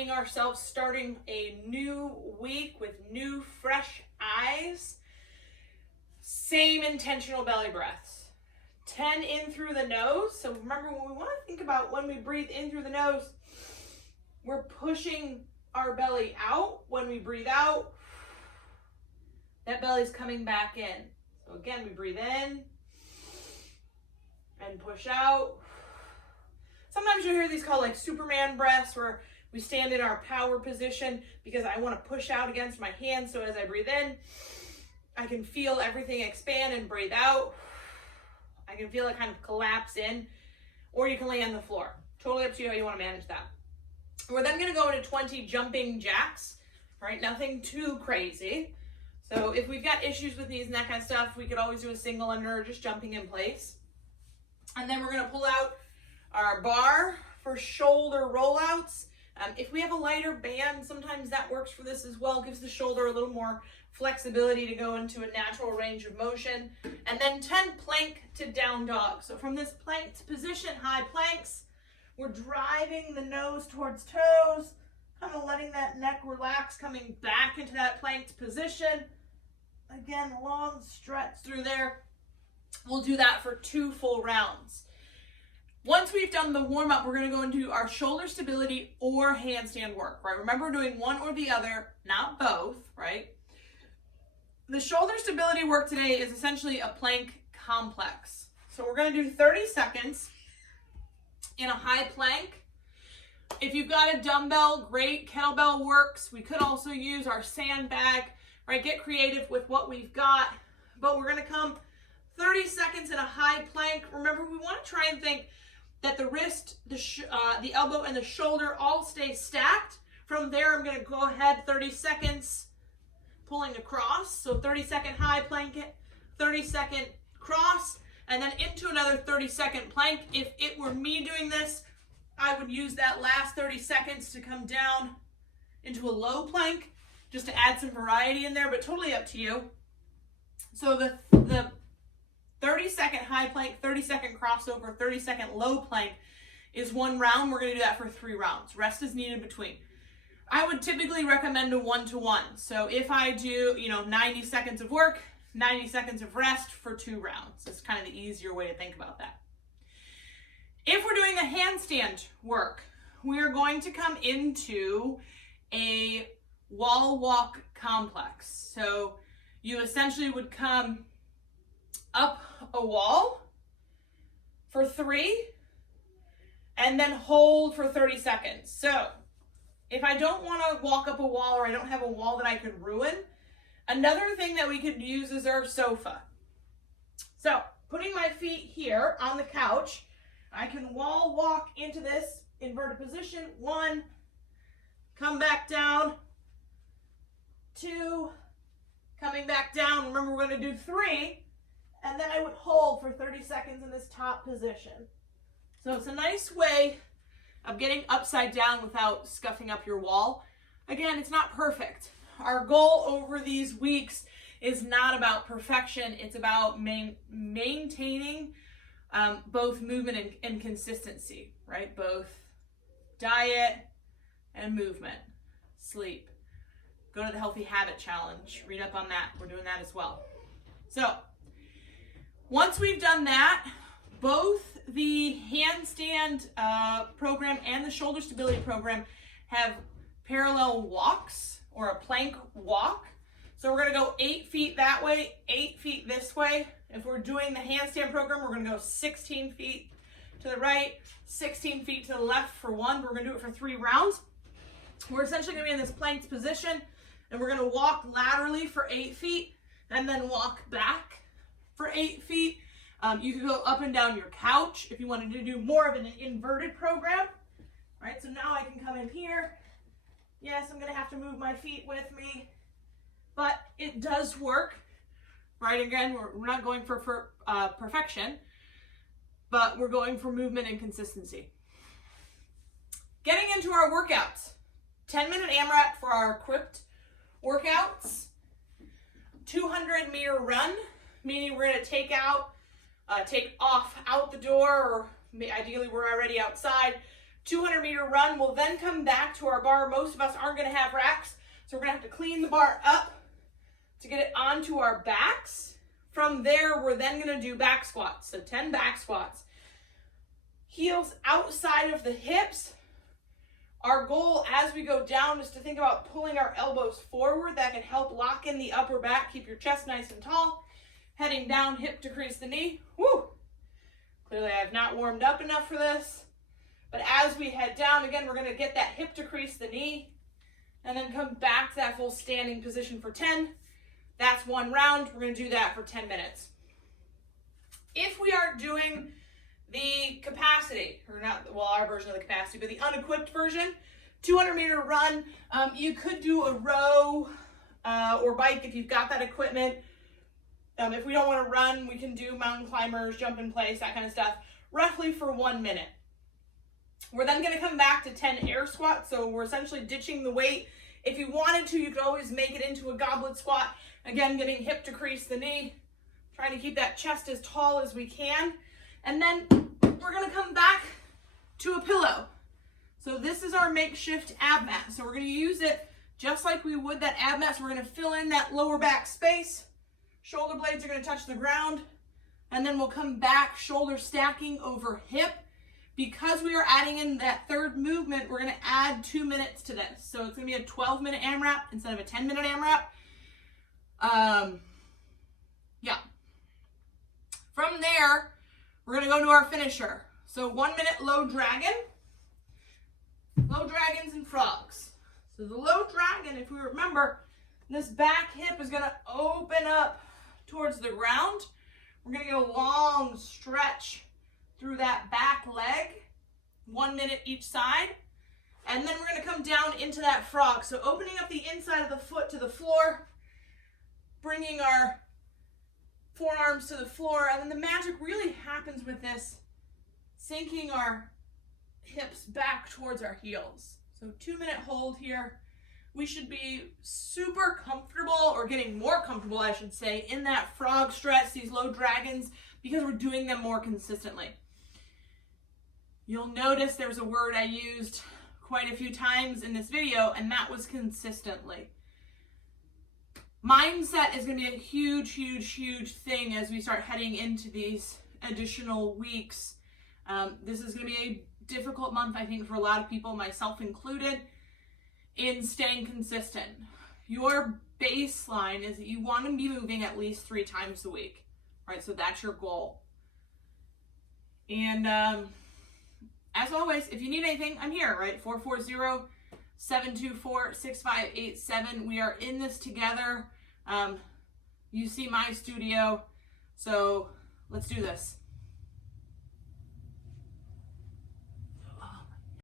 finding ourselves starting a new week with new, fresh eyes. Same intentional belly breaths. 10 in through the nose. So remember, when we want to think about when we breathe in through the nose, we're pushing our belly out. When we breathe out, that belly's coming back in. So again, we breathe in and push out. Sometimes you hear these called like Superman breaths, where we stand in our power position because I want to push out against my hands. So as I breathe in, I can feel everything expand, and breathe out, I can feel it kind of collapse in, or you can lay on the floor. Totally up to you how you want to manage that. We're then going to go into 20 jumping jacks, right? Nothing too crazy. So if we've got issues with knees and that kind of stuff, we could always do a single under or just jumping in place. And then we're going to pull out our bar for shoulder rollouts. If we have a lighter band, sometimes that works for this as well. Gives the shoulder a little more flexibility to go into a natural range of motion. And then 10 plank to down dog. So from this planked position, high planks, we're driving the nose towards toes, kind of letting that neck relax, coming back into that planked position. Again, long stretch through there. We'll do that for 2 full rounds. Once we've done the warm-up, we're going to go into our shoulder stability or handstand work, right? Remember, we're doing one or the other, not both, right? The shoulder stability work today is essentially a plank complex. So we're going to do 30 seconds in a high plank. If you've got a dumbbell, great. Kettlebell works. We could also use our sandbag, right? Get creative with what we've got. But we're going to come 30 seconds in a high plank. Remember, we want to try and think that the wrist, the elbow, and the shoulder all stay stacked. From there, I'm going to go ahead 30 seconds pulling across. So 30-second high plank, 30-second cross, and then into another 30-second plank. If it were me doing this, I would use that last 30 seconds to come down into a low plank just to add some variety in there, but totally up to you. So the 30-second high plank, 30-second crossover, 30-second low plank is 1 round. We're going to do that for 3 rounds. Rest is needed between. I would typically recommend a 1-to-1. So if I do, 90 seconds of work, 90 seconds of rest for 2 rounds. It's kind of the easier way to think about that. If we're doing the handstand work, we are going to come into a wall walk complex. So you essentially would come up a wall for 3 and then hold for 30 seconds. So if I don't want to walk up a wall, or I don't have a wall that I could ruin, another thing that we could use is our sofa. So putting my feet here on the couch, I can wall walk into this inverted position. 1, come back down. 2, coming back down. Remember, we're going to do 3. And then I would hold for 30 seconds in this top position. So it's a nice way of getting upside down without scuffing up your wall. Again, it's not perfect. Our goal over these weeks is not about perfection. It's about maintaining both movement and consistency, right? Both diet and movement, sleep. Go to the Healthy Habit Challenge. Read up on that. We're doing that as well. So once we've done that, both the handstand program and the shoulder stability program have parallel walks, or a plank walk. So we're going to go 8 feet that way, 8 feet this way. If we're doing the handstand program, we're going to go 16 feet to the right, 16 feet to the left for 1. We're going to do it for 3 rounds. We're essentially going to be in this planked position, and we're going to walk laterally for 8 feet and then walk back for 8 feet. You could go up and down your couch if you wanted to do more of an inverted program. Right, so now I can come in here. Yes, I'm going to have to move my feet with me, but it does work. Right, again, we're not going for perfection, but we're going for movement and consistency. Getting into our workouts. 10-minute AMRAP for our equipped workouts. 200-meter run, meaning we're going to take off out the door, or ideally we're already outside, 200-meter run. We'll then come back to our bar. Most of us aren't going to have racks, so we're going to have to clean the bar up to get it onto our backs. From there, we're then going to do back squats. So 10 back squats. Heels outside of the hips. Our goal as we go down is to think about pulling our elbows forward. That can help lock in the upper back, keep your chest nice and tall. Heading down, hip to crease the knee. Woo! Clearly I have not warmed up enough for this. But as we head down, again, we're going to get that hip to crease the knee and then come back to that full standing position for 10. That's one round. We're going to do that for 10 minutes. If we are doing the capacity, or not, well, our version of the capacity, but the unequipped version, 200-meter run, you could do a row or bike if you've got that equipment. If we don't want to run, we can do mountain climbers, jump in place, that kind of stuff, roughly for 1 minute. We're then going to come back to 10 air squats, so we're essentially ditching the weight. If you wanted to, you could always make it into a goblet squat. Again, getting hip to crease the knee, trying to keep that chest as tall as we can. And then we're going to come back to a pillow. So this is our makeshift ab mat. So we're going to use it just like we would that ab mat. So we're going to fill in that lower back space. Shoulder blades are going to touch the ground. And then we'll come back, shoulder stacking over hip. Because we are adding in that third movement, we're going to add 2 minutes to this. So it's going to be a 12-minute amrap instead of a 10-minute amrap. Yeah. From there, we're going to go to our finisher. So 1 minute low dragon, low dragons and frogs. So the low dragon, if we remember, this back hip is going to open up towards the ground. We're going to get a long stretch through that back leg, 1 minute each side. And then we're going to come down into that frog. So opening up the inside of the foot to the floor, bringing our forearms to the floor. And then the magic really happens with this, sinking our hips back towards our heels. So 2 minute hold here. We should be super comfortable, or getting more comfortable, I should say, in that frog stretch, these low dragons, because we're doing them more consistently. You'll notice there's a word I used quite a few times in this video, and that was consistently. Mindset is going to be a huge, huge, huge thing as we start heading into these additional weeks. This is going to be a difficult month, I think, for a lot of people, myself included, in staying consistent. Your baseline is that you want to be moving at least 3 times a week, right? So that's your goal. And as always, if you need anything, I'm here, right? 440-724-6587. We are in this together. You see my studio, so let's do this.